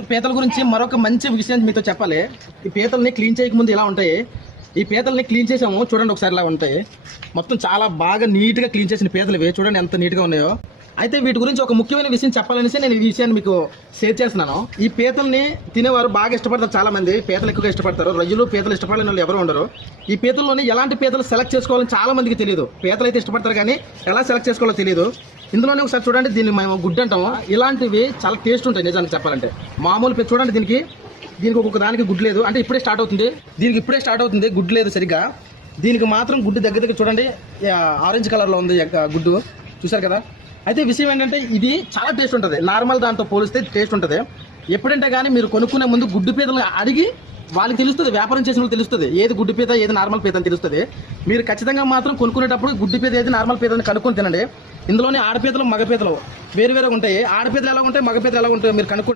పీతల గురించి మరొక మంచి విషయం మీతో చెప్పాలి. ఈ పీతల్ని క్లీన్ చేయకముందు ఇలా ఉంటాయి? ఈ పీతల్ని క్లీన్ చేసాము చూడండి ఒకసారి ఇలా ఉంటాయి. మొత్తం చాలా బాగా నీట్గా క్లీన్ చేసిన పీతలు ఇవి. చూడండి ఎంత నీట్గా ఉన్నాయో. అయితే వీటి గురించి ఒక ముఖ్యమైన విషయం చెప్పాలనేసి నేను ఈ విషయాన్ని మీకు షేర్ చేస్తున్నాను. ఈ పీతల్ని తినేవారు బాగా ఇష్టపడతారు చాలా మంది పీతలు ఎక్కువగా ఇష్టపడతారు. రొయ్యలు పీతలు ఇష్టపడని వాళ్ళు ఎవరు ఉండరు. ఈ పీతల్లోని ఎలాంటి పీతలు సెలెక్ట్ చేసుకోవాలని చాలా మందికి తెలియదు పీతలు అయితే ఇష్టపడతారు కానీ ఎలా సెలెక్ట్ చేసుకోవాలో తెలియదు ఇందులోనే ఒకసారి చూడండి దీన్ని మేము గుడ్డు అంటాము. ఇలాంటివి చాలా టేస్ట్ ఉంటాయి నిజానికి చెప్పాలంటే. మామూలు చూడండి దీనికి. దీనికి ఒక్కొక్క దానికి గుడ్డు లేదు. అంటే ఇప్పుడే స్టార్ట్ అవుతుంది. దీనికి ఇప్పుడే స్టార్ట్ అవుతుంది. గుడ్డు లేదు సరిగ్గా. దీనికి మాత్రం గుడ్డు దగ్గర దగ్గర చూడండి. ఆరెంజ్ కలర్లో ఉంది యొక్క గుడ్డు. చూసారు కదా? అయితే విషయం ఏంటంటే ఇది చాలా టేస్ట్ ఉంటుంది. నార్మల్ దాంతో పోలిస్తే టేస్ట్ ఉంటుంది. ఎప్పుడంటే కానీ మీరు కొనుక్కునే ముందు గుడ్డు పీతలు అడిగి వాళ్ళకి తెలుస్తుంది వ్యాపారం చేసిన వాళ్ళకి తెలుస్తుంది. ఏది గుడ్డు పీత ఏది నార్మల్ పీత అని తెలుస్తుంది. మీరు ఖచ్చితంగా మాత్రం కొనుక్కునేటప్పుడు గుడ్డు పీత ఏది నార్మల్ పీత అని కనుక్కొని తినండి. ఇందులోనే ఆడపీతలు మగపీతలు వేరు వేరుగా ఉంటాయి. ఆడపీతలు ఎలా ఉంటాయి మగపీతలు ఎలా ఉంటాయి మీరు కనుక్కుంటే